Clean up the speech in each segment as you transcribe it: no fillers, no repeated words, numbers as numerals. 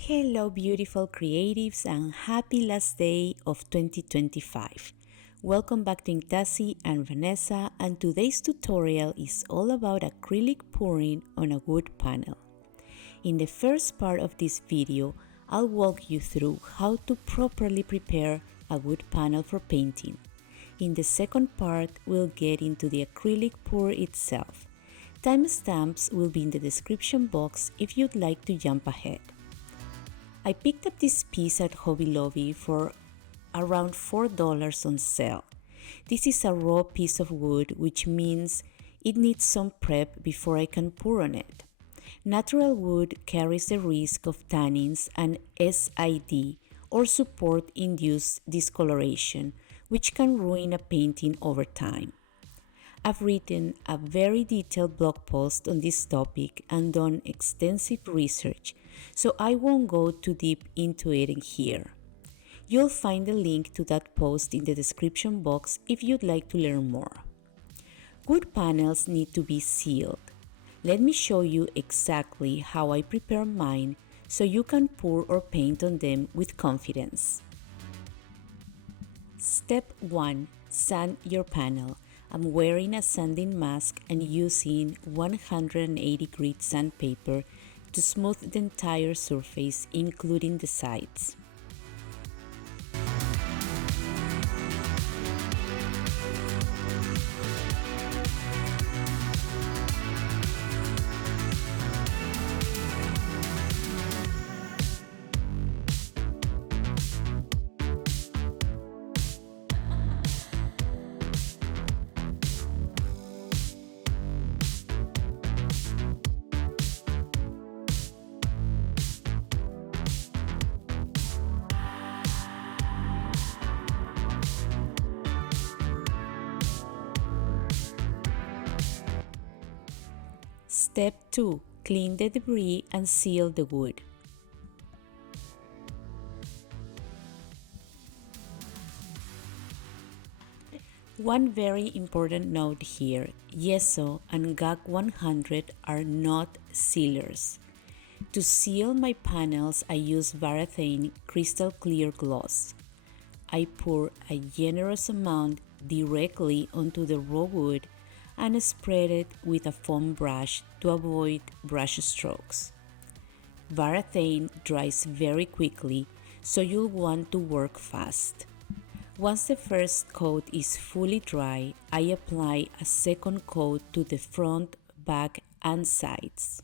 Hello, beautiful creatives, and happy last day of 2025. Welcome back to Inktassi and Vanessa, and today's tutorial is all about acrylic pouring on a wood panel. In the first part of this video, I'll walk you through how to properly prepare a wood panel for painting. In the second part, we'll get into the acrylic pour itself. Timestamps will be in the description box if you'd like to jump ahead. I picked up this piece at Hobby Lobby for around $4 on sale. This is a raw piece of wood, which means it needs some prep before I can pour on it. Natural wood carries the risk of tannins and SID, or support-induced discoloration, which can ruin a painting over time. I've written a very detailed blog post on this topic and done extensive research, so I won't go too deep into it here. You'll find the link to that post in the description box if you'd like to learn more. Wood panels need to be sealed. Let me show you exactly how I prepare mine so you can pour or paint on them with confidence. Step 1. Sand your panel. I'm wearing a sanding mask and using 180 grit sandpaper to smooth the entire surface, including the sides. Step 2. Clean the debris and seal the wood. One very important note here, Gesso and GAC 100 are not sealers. To seal my panels, I use Varathane Crystal Clear Gloss. I pour a generous amount directly onto the raw wood and spread it with a foam brush to avoid brush strokes. Varathane dries very quickly, so you'll want to work fast. Once the first coat is fully dry, I apply a second coat to the front, back, and sides.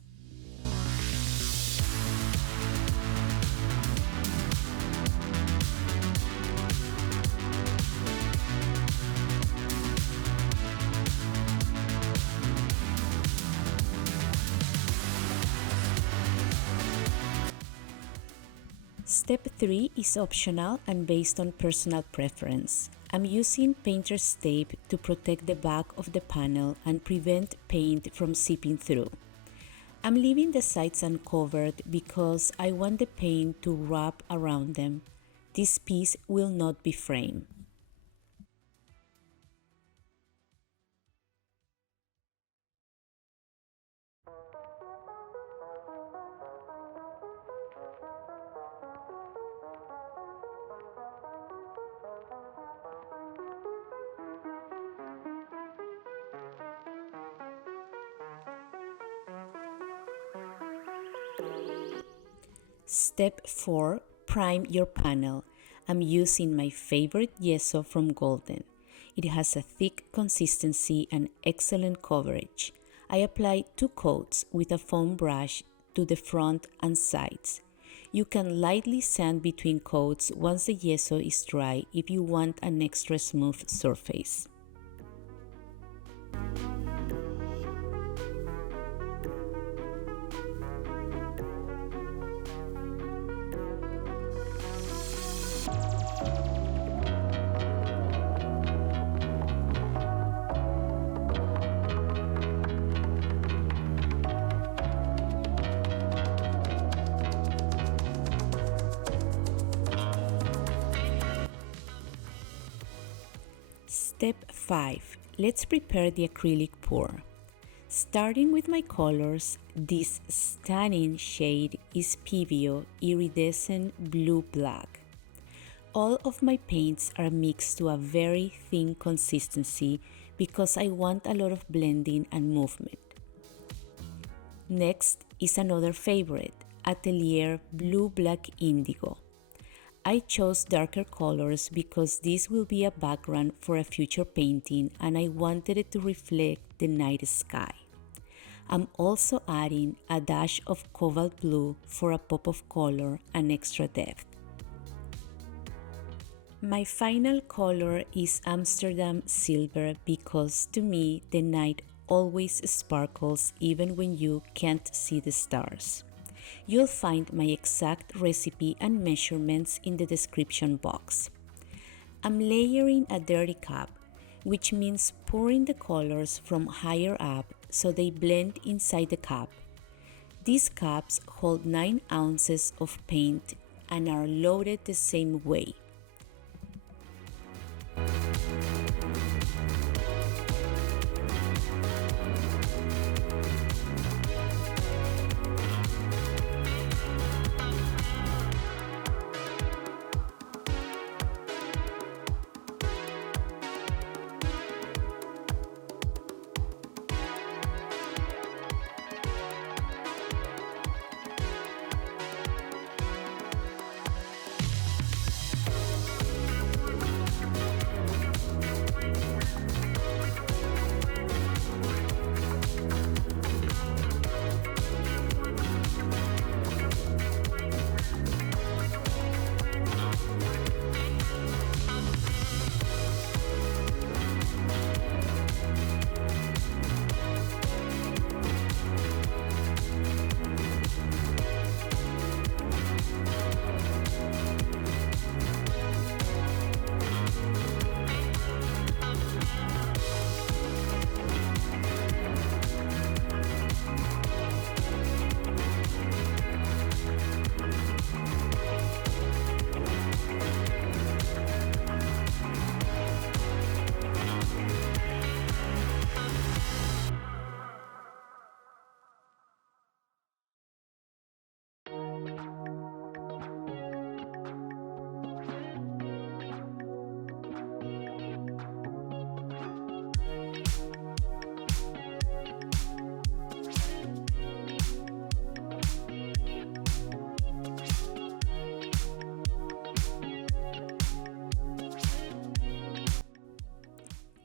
Step 3 is optional and based on personal preference. I'm using painter's tape to protect the back of the panel and prevent paint from seeping through. I'm leaving the sides uncovered because I want the paint to wrap around them. This piece will not be framed. Step 4. Prime your panel. I'm using my favorite gesso from Golden. It has a thick consistency and excellent coverage. I apply 2 coats with a foam brush to the front and sides. You can lightly sand between coats once the gesso is dry if you want an extra smooth surface. Step 5. Let's prepare the acrylic pour. Starting with my colors, this stunning shade is Pivio Iridescent Blue Black. All of my paints are mixed to a very thin consistency because I want a lot of blending and movement. Next is another favorite, Atelier Blue Black Indigo. I chose darker colors because this will be a background for a future painting and I wanted it to reflect the night sky. I'm also adding a dash of cobalt blue for a pop of color and extra depth. My final color is Amsterdam Silver because to me the night always sparkles even when you can't see the stars. You'll find my exact recipe and measurements in the description box. I'm layering a dirty cup, which means pouring the colors from higher up so they blend inside the cup. These cups hold 9 ounces of paint and are loaded the same way.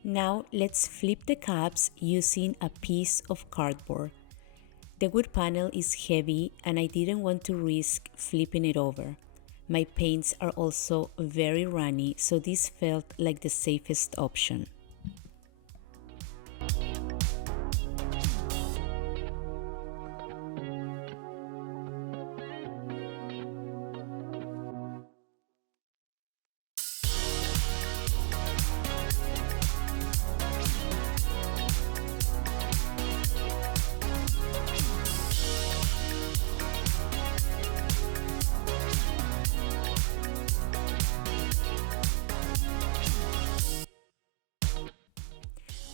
Now let's flip the caps using a piece of cardboard. The wood panel is heavy and I didn't want to risk flipping it over. My paints are also very runny, so this felt like the safest option.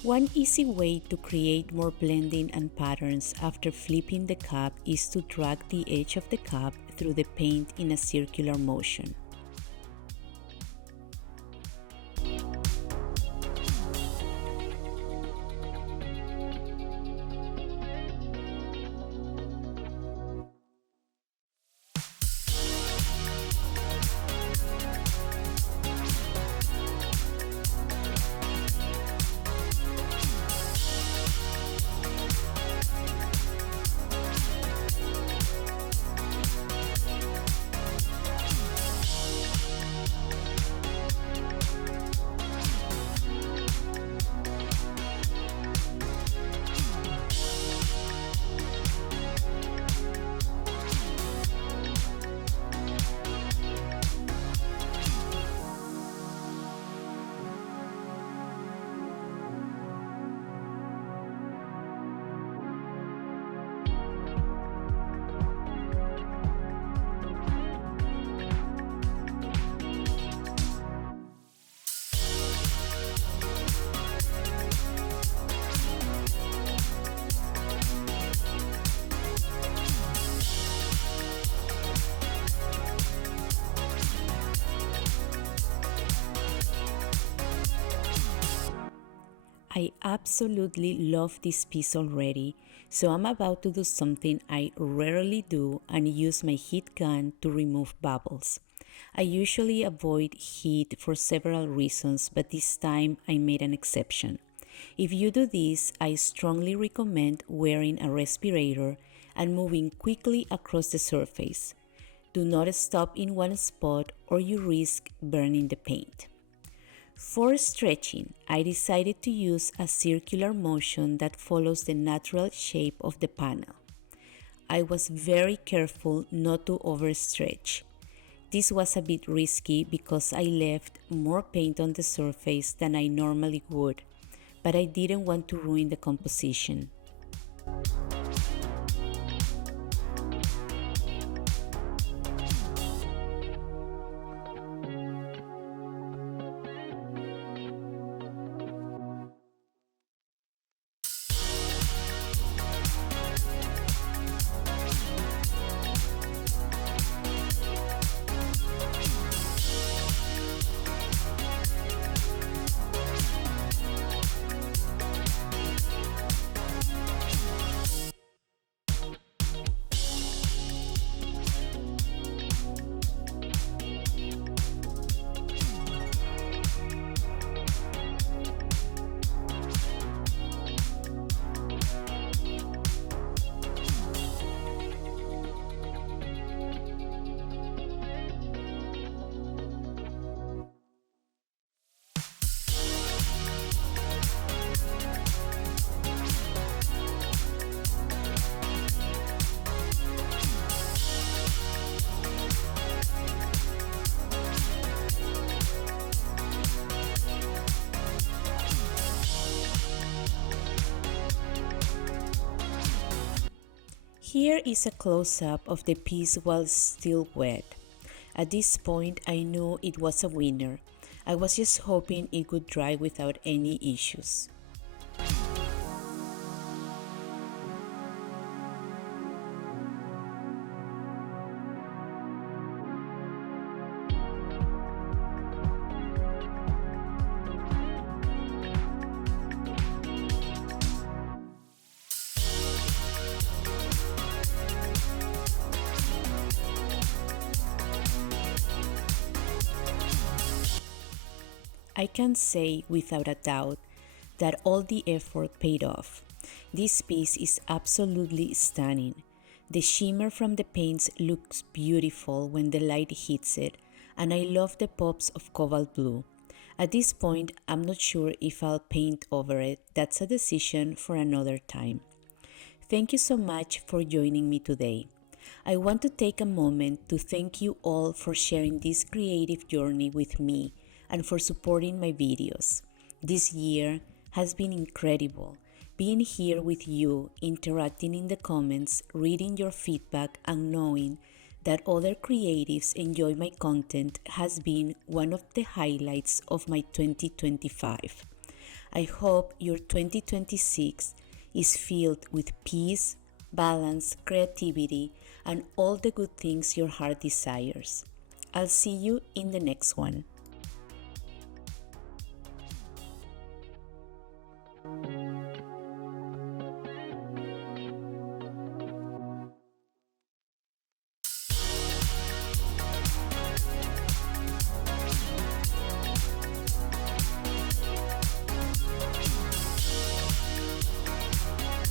One easy way to create more blending and patterns after flipping the cup is to drag the edge of the cup through the paint in a circular motion. I absolutely love this piece already, so I'm about to do something I rarely do and use my heat gun to remove bubbles. I usually avoid heat for several reasons, but this time I made an exception. If you do this, I strongly recommend wearing a respirator and moving quickly across the surface. Do not stop in one spot or you risk burning the paint. For stretching, I decided to use a circular motion that follows the natural shape of the panel. I was very careful not to overstretch. This was a bit risky because I left more paint on the surface than I normally would, but I didn't want to ruin the composition. Here is a close-up of the piece while still wet. At this point, I knew it was a winner. I was just hoping it would dry without any issues. I can say without a doubt that all the effort paid off. This piece is absolutely stunning. The shimmer from the paints looks beautiful when the light hits it, and I love the pops of cobalt blue. At this point, I'm not sure if I'll paint over it. That's a decision for another time. Thank you so much for joining me today. I want to take a moment to thank you all for sharing this creative journey with me and for supporting my videos. This year has been incredible. Being here with you, interacting in the comments, reading your feedback, and knowing that other creatives enjoy my content has been one of the highlights of my 2025. I hope your 2026 is filled with peace, balance, creativity, and all the good things your heart desires. I'll see you in the next one.